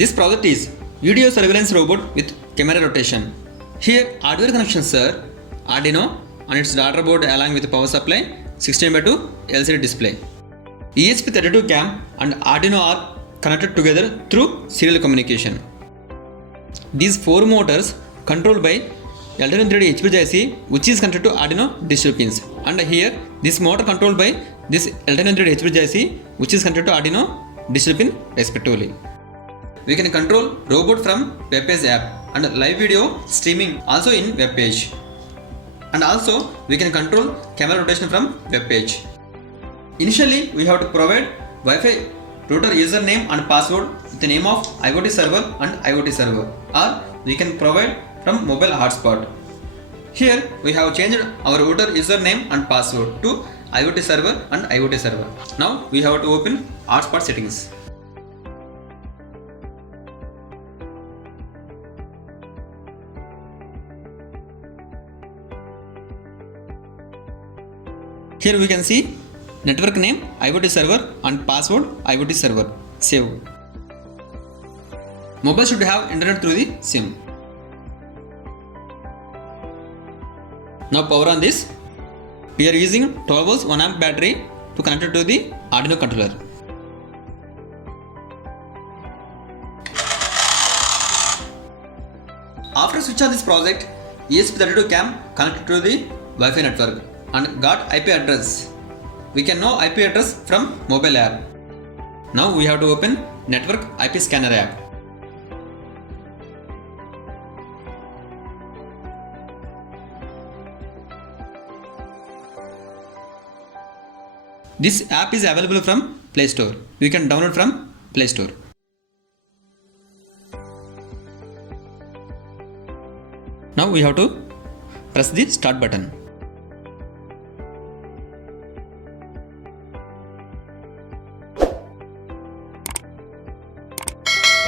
This project is video surveillance robot with camera rotation. Here hardware connections are Arduino and its daughter board along with power supply, 16:2 LCD display. ESP32 CAM and Arduino are connected together through serial communication. These 4 motors controlled by L230 HPJIC which is connected to Arduino digital pins, and here this motor controlled by this L230 HPJIC which is connected to Arduino digital pin respectively. We can control robot from web page app and live video streaming also in web page, and also we can control camera rotation from web page. Initially we have to provide Wi-Fi router username and password with the name of IoT server and IoT server, or we can provide from mobile hotspot. Here we have changed our router username and password to IoT server and IoT server. Now we have to open hotspot settings. Here we can see network name IoT server and password IoT server. Save. Mobile should have internet through the SIM. Now power on this. We are using 12 volts 1 amp battery to connect it to the Arduino controller. After switch on this project, ESP32 CAM connected to the Wi-Fi network and got IP address. We can know IP address from mobile app. Now we have to open network IP scanner app. This app is available from Play Store. We can download from Play Store. Now we have to press the start button.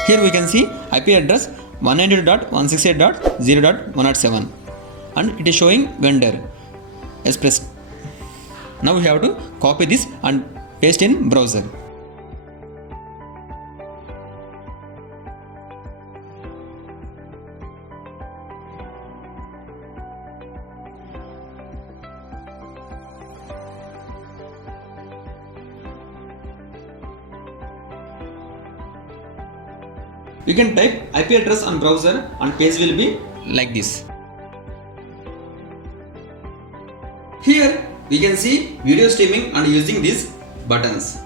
Here we can see IP address 192.168.0.107 and it is showing vendor Express. Now we have to copy this and paste in browser. You can type IP address on browser and page will be like this. Here we can see video streaming and using these buttons.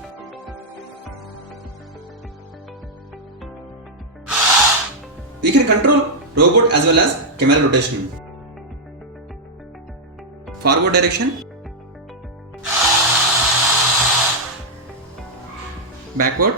We can control robot as well as camera rotation, forward direction, backward,